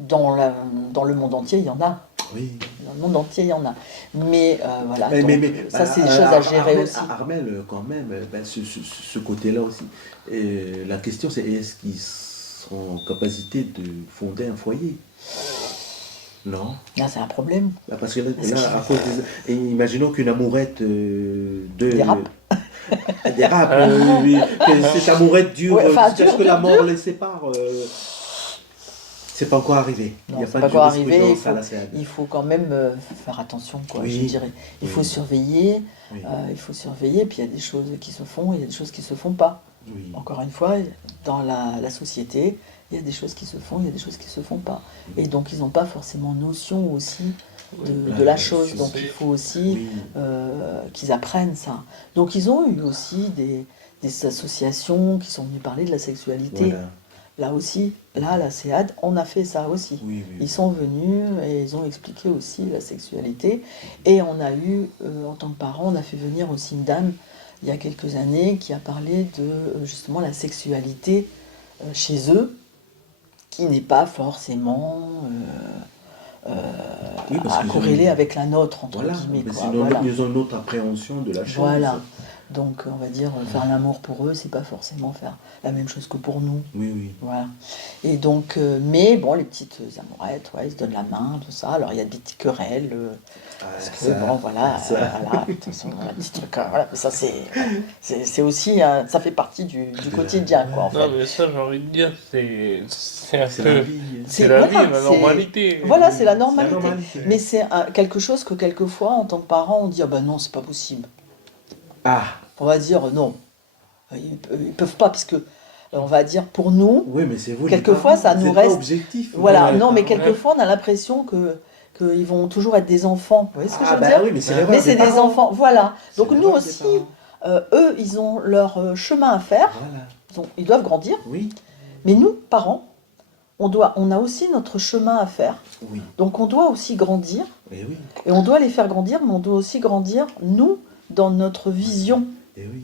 dans le monde entier, il y en a. Oui. Dans le monde entier, il y en a. Mais voilà, Mais, donc, ça, c'est des choses à gérer aussi. Armel, quand même, ben, ce côté-là aussi. La question, c'est est-ce qu'ils sont en capacité de fonder un foyer? Non. Là, c'est un problème. Là, parce que là, Est-ce qu'il- à cause et imaginons qu'une amourette Dérape. dérape, oui, que cette amourette dure Ouais, enfin, jusqu'à ce dure, que la dure, mort dure. les sépare. C'est pas encore arrivé. Non, Il n'y a c'est pas pas de encore arrivé, jurisprudence à la CAD. Il faut quand même faire attention, quoi, Oui. je dirais. Il faut Oui. surveiller, Oui. il faut surveiller, puis il y a des choses qui se font, il y a des choses qui se font pas. Oui. Encore une fois, dans la société, il y a des choses qui se font, il y a des choses qui se font pas. Et donc, ils n'ont pas forcément notion aussi de la chose. Donc, il faut aussi Oui. qu'ils apprennent ça. Donc, ils ont eu aussi des associations qui sont venues parler de la sexualité. Voilà. Là aussi, là, la CEAD, on a fait ça aussi. Oui, oui. Ils sont venus et ils ont expliqué aussi la sexualité. Et on a eu, en tant que parents, on a fait venir aussi une dame, il y a quelques années, qui a parlé de justement la sexualité chez eux, qui n'est pas forcément Oui, parce à qu'ils ont- corréler avec la nôtre, entre Voilà, guillemets. mais Quoi. sinon, Voilà. ils ont une autre appréhension de la chose. Voilà. Donc, on va dire, faire l'amour pour eux, c'est pas forcément faire la même chose que pour nous. Oui, oui. Voilà. Et donc, mais bon, les petites amourettes, ouais, ils se donnent la main, tout ça. Alors, il y a des petites querelles. Parce que, bon, voilà, voilà, de toute façon, un petit truc, voilà, mais ça, c'est aussi, ça fait partie du quotidien, quoi, en fait. Non, mais ça, j'ai envie de dire, c'est un C'est la peu. vie. C'est la voilà, vie, la c'est- normalité. Voilà, c'est la C'est la normalité. normalité. Mais c'est quelque chose que, quelquefois, en tant que parent, on dit, ah ben non, c'est pas possible. Ah, On va dire, non, ils peuvent pas, parce que, on va dire, pour nous, oui, mais c'est vous. les Quelquefois, parents, ça vous nous êtes pas reste- objectif. voilà, Ouais, non, mais ouais. quelquefois, on a l'impression qu'ils vont toujours être des enfants. Vous voyez ce que je veux bah dire? oui, mais c'est Mais l'erreur Mais c'est des parents. enfants, voilà. C'est Donc nous l'erreur des aussi, parents. eux, ils ont leur chemin à faire. Voilà. Ils doivent grandir. Oui. Mais nous, parents, on a aussi notre chemin à faire. Oui, Donc on doit aussi grandir, et oui, et on doit les faire grandir, mais on doit aussi grandir, nous, dans notre vision. et oui.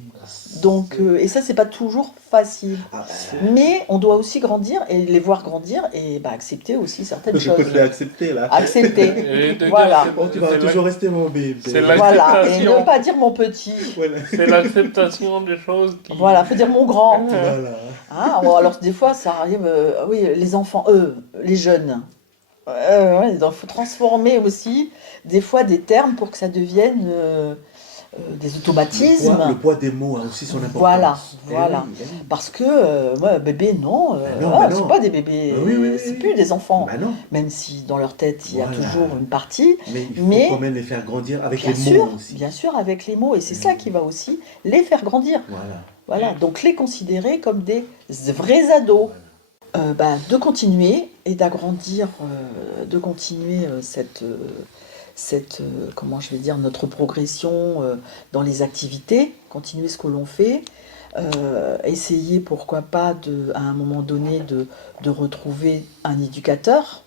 Donc, et ça, c'est pas toujours facile. Ah, Mais on doit aussi grandir et les voir grandir et accepter aussi certaines je peux choses. te l'accepter là. Accepter, Et de voilà. dire, Oh, tu vas c'est toujours rester mon bébé. c'est Voilà, et l'acceptation. ne pas dire mon petit. Voilà. C'est l'acceptation des choses qui. Voilà, faut dire mon grand. Voilà. Ah, bon, alors des fois, ça arrive, oui, les enfants, les jeunes. Ouais, il faut transformer aussi des fois des termes pour que ça devienne des automatismes. Le poids des mots a aussi son importance. Voilà, Eh voilà. oui, eh oui. Parce que, ouais, bébé, non, non, ah, mais c'est non. pas des bébés, Ah oui, oui, oui, c'est oui. plus des enfants. Bah non, Même si dans leur tête, il y a Voilà. toujours une partie, mais il faut Mais- quand même les faire grandir avec bien les sûr, mots aussi. bien sûr, avec les mots. Et c'est ça qui va aussi les faire grandir. Voilà. Voilà, donc les considérer comme des vrais ados. De continuer et d'agrandir, de continuer comment je vais dire, notre progression dans les activités, continuer ce que l'on fait, essayer pourquoi pas à un moment donné de retrouver un éducateur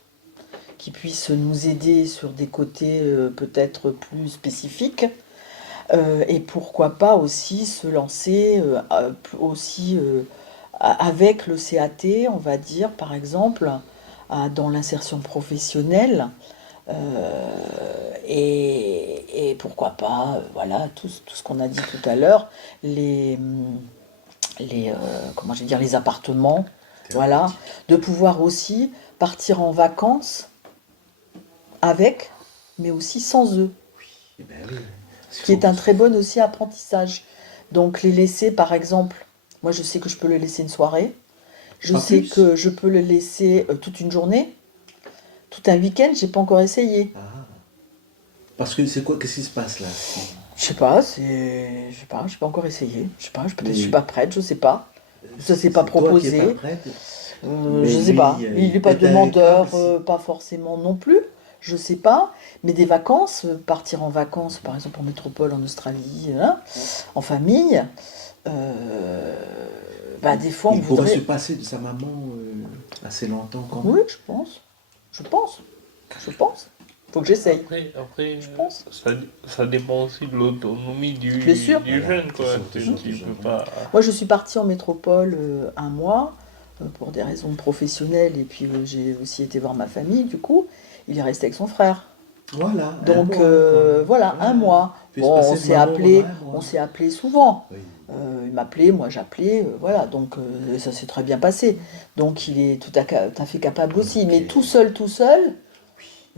qui puisse nous aider sur des côtés peut-être plus spécifiques. Et pourquoi pas aussi se lancer aussi avec le CAT, on va dire par exemple, dans l'insertion professionnelle. Et pourquoi pas, voilà, tout ce qu'on a dit tout à l'heure, comment je vais dire, les appartements, voilà, de pouvoir aussi partir en vacances avec, mais aussi sans eux. Eh ben oui. Ce qui est un très bon aussi apprentissage. Donc les laisser, par exemple, moi je sais que je peux le laisser une soirée, je En sais plus. que je peux le laisser toute une journée, tout un week-end, j'ai pas encore essayé. Ah. Parce que c'est quoi, qu'est-ce qui se passe là? Je sais pas, j'ai pas encore essayé. Je sais pas, peut-être je suis pas prête, je sais pas. Ça s'est pas C'est toi qui es proposé. pas prête. Je sais lui, pas. Il n'est pas peut-être demandeur, avec un, pas forcément non plus. Je sais pas. Mais des vacances, partir en vacances, par exemple en métropole, en Australie, hein, en famille, des fois on Il pourrait se voudrait. passer de sa maman assez longtemps quand même. Oui, je pense. Je pense. Je pense. Faut que j'essaye. Après Je pense. ça dépend aussi de l'autonomie Bien sûr. du jeune, quoi. C'est Tu sûr, tu c'est peux sûr. pas. Moi, je suis partie en métropole un mois pour des raisons professionnelles et puis j'ai aussi été voir ma famille. Du coup, il est resté avec son frère. Voilà. Donc voilà, un mois. Puis se Bon, passer on de s'est maman appelé, dans un mois. on s'est appelé souvent. Oui. Il m'appelait, moi j'appelais, voilà. Donc ça s'est très bien passé. Donc il est tout à fait capable aussi. Mais Ok. tout seul,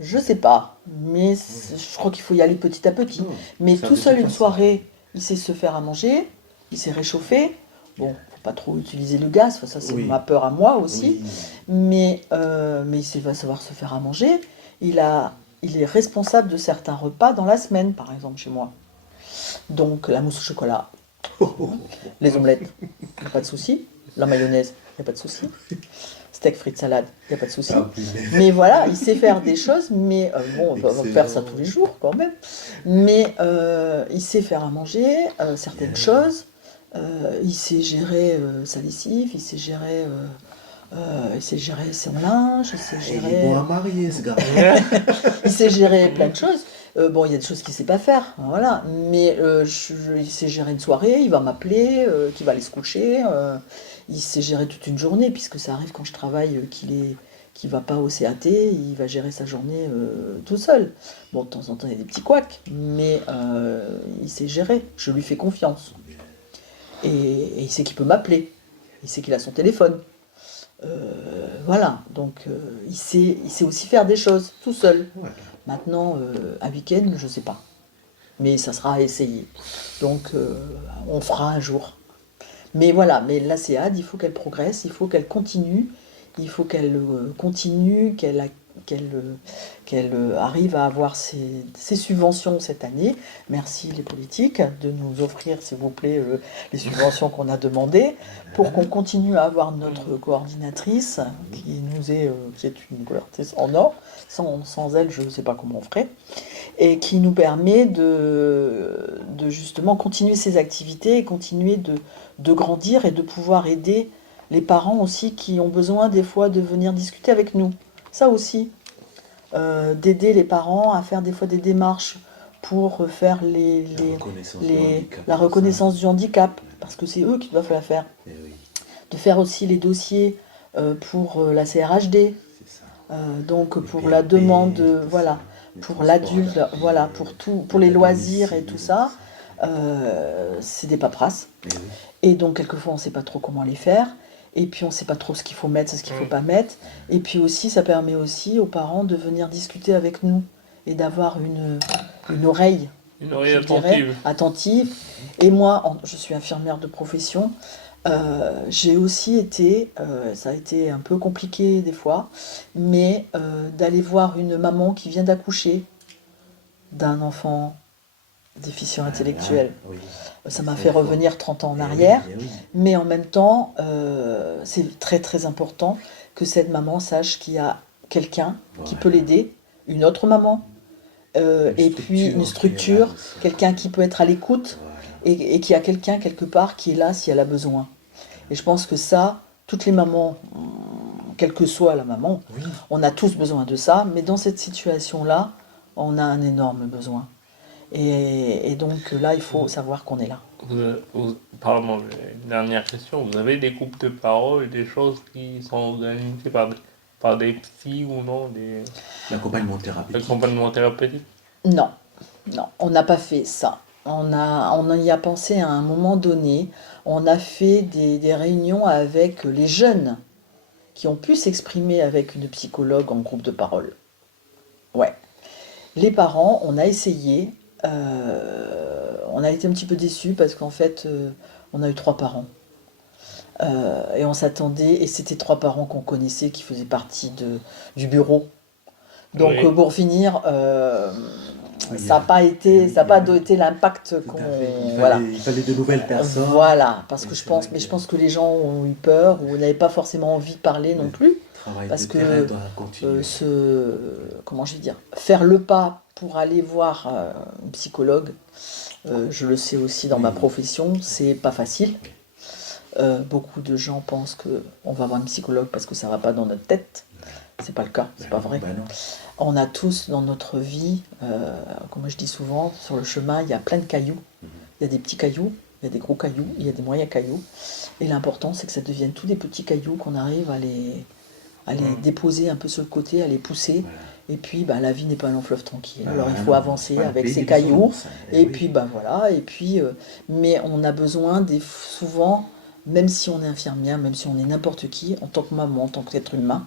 je sais pas. Mais je crois qu'il faut y aller petit à petit. Non, Mais ça, tout de seul toute une façon. soirée, il sait se faire à manger, il sait réchauffer. Bon, faut pas trop utiliser le gaz, ça c'est Oui. ma peur à moi aussi. Oui. Mais il va savoir se faire à manger. Il est responsable de certains repas dans la semaine, par exemple chez moi. Donc la mousse au chocolat, les omelettes, il n'y a pas de souci. La mayonnaise, il n'y a pas de souci. Steak, frites, salade, il n'y a pas de souci. Ah, punaise. Mais voilà, il sait faire des choses, mais bon, on va Excellent. faire ça tous les jours quand même. Mais il sait faire à manger certaines choses. Il sait gérer sa lessive, il sait gérer son linge, il sait Il est gérer, bon à marier, ce gars. il sait gérer plein de choses. Bon, il y a des choses qu'il ne sait pas faire, voilà. Mais il sait gérer une soirée, il va m'appeler, qu'il va aller se coucher. Il sait gérer toute une journée, puisque ça arrive quand je travaille qu'il va pas au CAT, il va gérer sa journée tout seul. Bon, de temps en temps, il y a des petits couacs, mais il sait gérer. Je lui fais confiance. Et il sait qu'il peut m'appeler. Il sait qu'il a son téléphone. Voilà, donc il sait aussi faire des choses tout seul. Ouais. Maintenant, un week-end, je sais pas. Mais ça sera à essayer. Donc, on fera un jour. Mais voilà, mais la CEAD, il faut qu'elle progresse, il faut qu'elle continue, il faut qu'elle continue, qu'elle arrive à avoir ses subventions cette année. Merci les politiques de nous offrir, s'il vous plaît, les subventions qu'on a demandées pour qu'on continue à avoir notre coordinatrice qui est une coordinatrice en or. Sans elle, je ne sais pas comment on ferait. Et qui nous permet de justement continuer ces activités et continuer de grandir et de pouvoir aider Les parents aussi qui ont besoin des fois de venir discuter avec nous. Ça aussi, d'aider les parents à faire des fois des démarches pour faire la reconnaissance du handicap, parce que c'est eux qui doivent la faire. Eh oui, De faire aussi les dossiers pour la CRHD, c'est ça. donc Les pour la PAP, demande, tout voilà, ça, les pour transports l'adulte, adaptés, voilà, pour les loisirs et tout ça. ça. C'est des paperasses. Eh oui. Et donc, quelquefois, on ne sait pas trop comment les faire. Et puis, on ne sait pas trop ce qu'il faut mettre, ce qu'il ne faut pas mettre. Et puis aussi, ça permet aussi aux parents de venir discuter avec nous et d'avoir une oreille, Une oreille je dirais, attentive. attentive. Et moi, je suis infirmière de profession. J'ai aussi été, ça a été un peu compliqué des fois, mais d'aller voir une maman qui vient d'accoucher d'un enfant déficient intellectuel. Ah, oui. Ça m'a C'est fait fort. revenir 30 ans en Eh oui, arrière, eh oui. mais en même temps, c'est très très important que cette maman sache qu'il y a quelqu'un qui Voilà. peut l'aider, une autre maman, Une et puis une qui est là structure, aussi. quelqu'un qui peut être à l'écoute, Voilà. et qui a quelqu'un quelque part qui est là si elle a besoin. Et je pense que ça, toutes les mamans, quelle que soit la maman, Oui. on a tous besoin de ça, mais dans cette situation-là, on a un énorme besoin. Et donc là, il faut savoir qu'on est là. Pardon, j'ai une dernière question. Vous avez des groupes de parole, des choses qui sont organisées par des psys ou non, des L'accompagnement thérapeutique. accompagnements thérapeutiques? Non, non, on n'a pas fait ça. On y a pensé à un moment donné. On a fait des réunions avec les jeunes qui ont pu s'exprimer avec une psychologue en groupe de parole. Ouais. Les parents, on a essayé. On a été un petit peu déçus parce qu'en fait, on a eu 3 parents. Et on s'attendait, et c'était 3 parents qu'on connaissait qui faisaient partie du bureau. Donc Oui. pour finir, Oui, ça n'a pas été, ça n'a pas été l'impact Tout qu'on. à fait. Voilà. Il fallait de nouvelles personnes. Voilà, parce Et que je c'est pense, vrai mais que- je pense que les gens ont eu peur ou n'avaient pas forcément envie de parler non Le plus. travail Parce de que, terrain doit continuer. comment je vais dire, faire le pas pour aller voir un psychologue, je le sais aussi dans ma Oui. profession, c'est pas facile. Beaucoup de gens pensent que on va voir un psychologue parce que ça va pas dans notre tête. C'est pas le cas, c'est pas vrai. Ben non. On a tous dans notre vie, comme je dis souvent, sur le chemin, il y a plein de cailloux. Il y a des petits cailloux, il y a des gros cailloux, il y a des moyens cailloux. Et l'important, c'est que ça devienne tous des petits cailloux, qu'on arrive à les déposer un peu sur le côté, à les pousser. Voilà. Et puis, la vie n'est pas un long fleuve tranquille. Ah, Alors, il non, faut avancer c'est pas un avec pays ces des cailloux. bisounours, hein. Eh Et oui. puis, voilà. Et puis, mais on a besoin souvent, même si on est infirmière, même si on est n'importe qui, en tant que maman, en tant qu'être humain,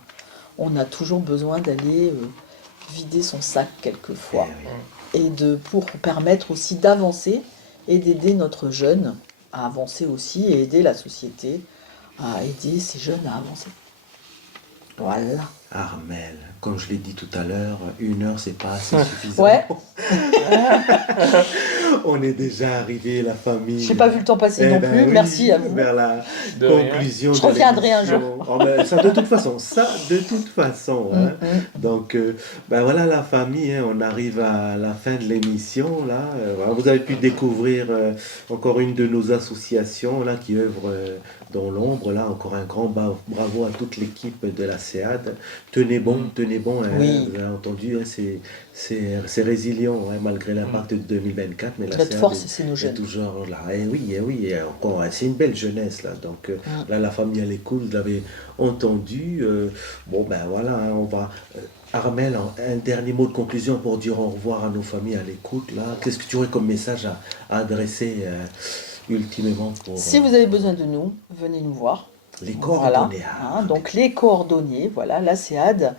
on a toujours besoin d'aller vider son sac quelquefois. Eh oui. Et pour permettre aussi d'avancer et d'aider notre jeune à avancer aussi et aider la société à aider ces jeunes à avancer. Voilà. Armel, comme je l'ai dit tout à l'heure, 1 heure, c'est pas assez suffisant. Ouais. On est déjà arrivé, la famille. J'ai pas vu le temps passer non plus. Oui, Merci à vous. vers la De rien. conclusion Je de reviendrai un l'émission. Oh, ben, ça, de toute façon. Hein. Mm. Donc, voilà la famille, hein, on arrive à la fin de l'émission. Là. Voilà, vous avez pu découvrir encore une de nos associations là, qui œuvre dans l'ombre. Là, encore un grand bravo à toute l'équipe de la CEAD. Tenez bon. Hein, Oui. vous avez entendu, hein, c'est résilient hein, malgré l'impact de 2024. Mais la Notre CEAD force, c'est nos est jeunes. toujours là. Et oui, et encore, c'est une belle jeunesse là. Donc là, la famille à l'écoute, vous l'avez entendu. Bon, ben voilà, hein, on va. Armel, un dernier mot de conclusion pour dire au revoir à nos familles à l'écoute. Là, qu'est-ce que tu aurais comme message à adresser ultimement pour Si vous avez besoin de nous, venez nous voir. les Voilà. coordonnées Hein, donc les coordonnées, voilà, la CEAD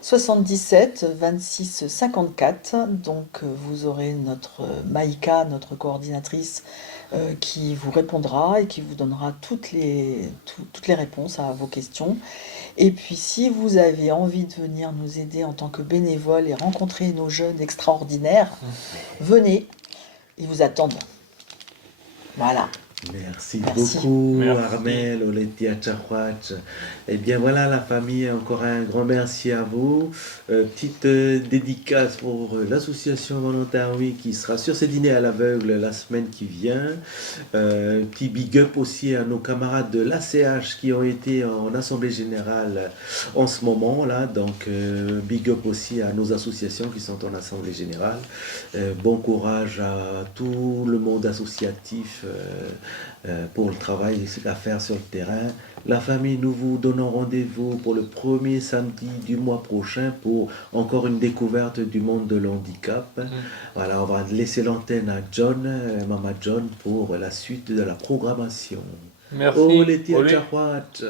77 26 54. Donc vous aurez notre Maïka, notre coordinatrice, qui vous répondra et qui vous donnera toutes les réponses à vos questions. Et puis si vous avez envie de venir nous aider en tant que bénévole et rencontrer nos jeunes extraordinaires, venez, ils vous attendent. Voilà. Merci Merci. beaucoup, Merci. Armel, Oletia Tchahouach. Eh bien voilà, la famille, encore un grand merci à vous. Petite dédicace pour l'association Volontaire qui sera sur ce dîner à l'aveugle la semaine qui vient. Petit big up aussi à nos camarades de l'ACH qui ont été en assemblée générale en ce moment là. Donc big up aussi à nos associations qui sont en assemblée générale. Bon courage à tout le monde associatif pour le travail à faire sur le terrain. La famille, nous vous donnons rendez-vous pour le premier samedi du mois prochain pour encore une découverte du monde de l'handicap. Voilà, on va laisser l'antenne à John, Mama John, pour la suite de la programmation. Merci. Oh, les tia Olé. Tchahouach.